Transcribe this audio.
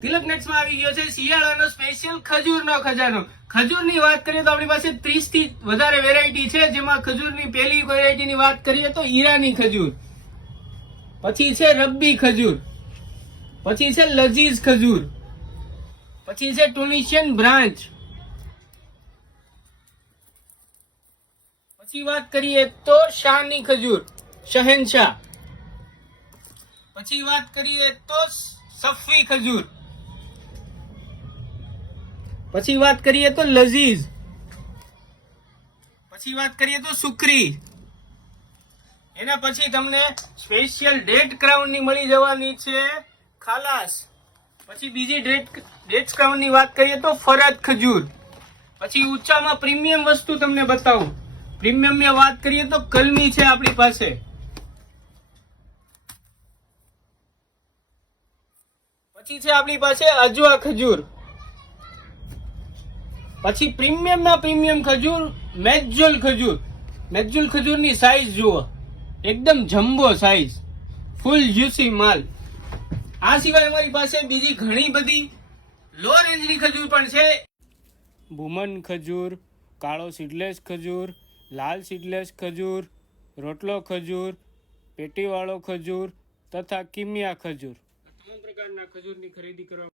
તિલક નેટ્સમાં આવી ગયો છે શિયાળાનો સ્પેશિયલ ખજૂરનો ખજાનો. ખજૂરની વાત કરીએ તો આપણી પાસે 30 થી વધારે વેરાયટી છે, જેમાં ખજૂરની પહેલી વેરાયટીની વાત કરીએ તો ઈરાની ખજૂર, પછી છે રબ્બી ખજૂર, પછી છે લજીઝ ખજૂર, પછી છે ટુનિશિયન બ્રાન્ચ, પછી વાત કરીએ તો શાહની ખજૂર શહેનશાહ, પછી વાત કરીએ તો સફવી ખજૂર, પછી વાત કરીએ તો લજીઝ, પછી વાત કરીએ તો સુખરી. એના પછી તમને સ્પેશિયલ ડેટ ક્રાઉન ની મળી જવાની છે ખાલાસ. પછી બીજી ડેટ્સ ક્રાઉન ની વાત કરીએ તો ફરાદ ખજૂર. પછી ઊંચામાં પ્રીમિયમ વસ્તુ તમને બતાવું. પ્રીમિયમ ની વાત કરીએ તો કલમી છે આપણી પાસે, પછી છે આપણી પાસે અજવા ખજૂર, પછી પ્રીમિયમ ના પ્રીમિયમ ખજૂર મેજુલ ખજૂર. મેજુલ ખજૂરની સાઈઝ જુઓ, એકદમ જમ્બો સાઈઝ, ફૂલ જ્યુસી માલ. આ સિવાય અમારી પાસે બીજી ઘણી બધી લો રેન્જની ખજૂર પણ છે. બુમન ખજૂર, કાળો સીડલેસ ખજૂર, લાલ સીડલેસ ખજૂર, રોટલો ખજૂર, પેટીવાળો ખજૂર તથા કિમિયા ખજૂર. તમામ પ્રકારના ખજૂરની ખરીદી કરવા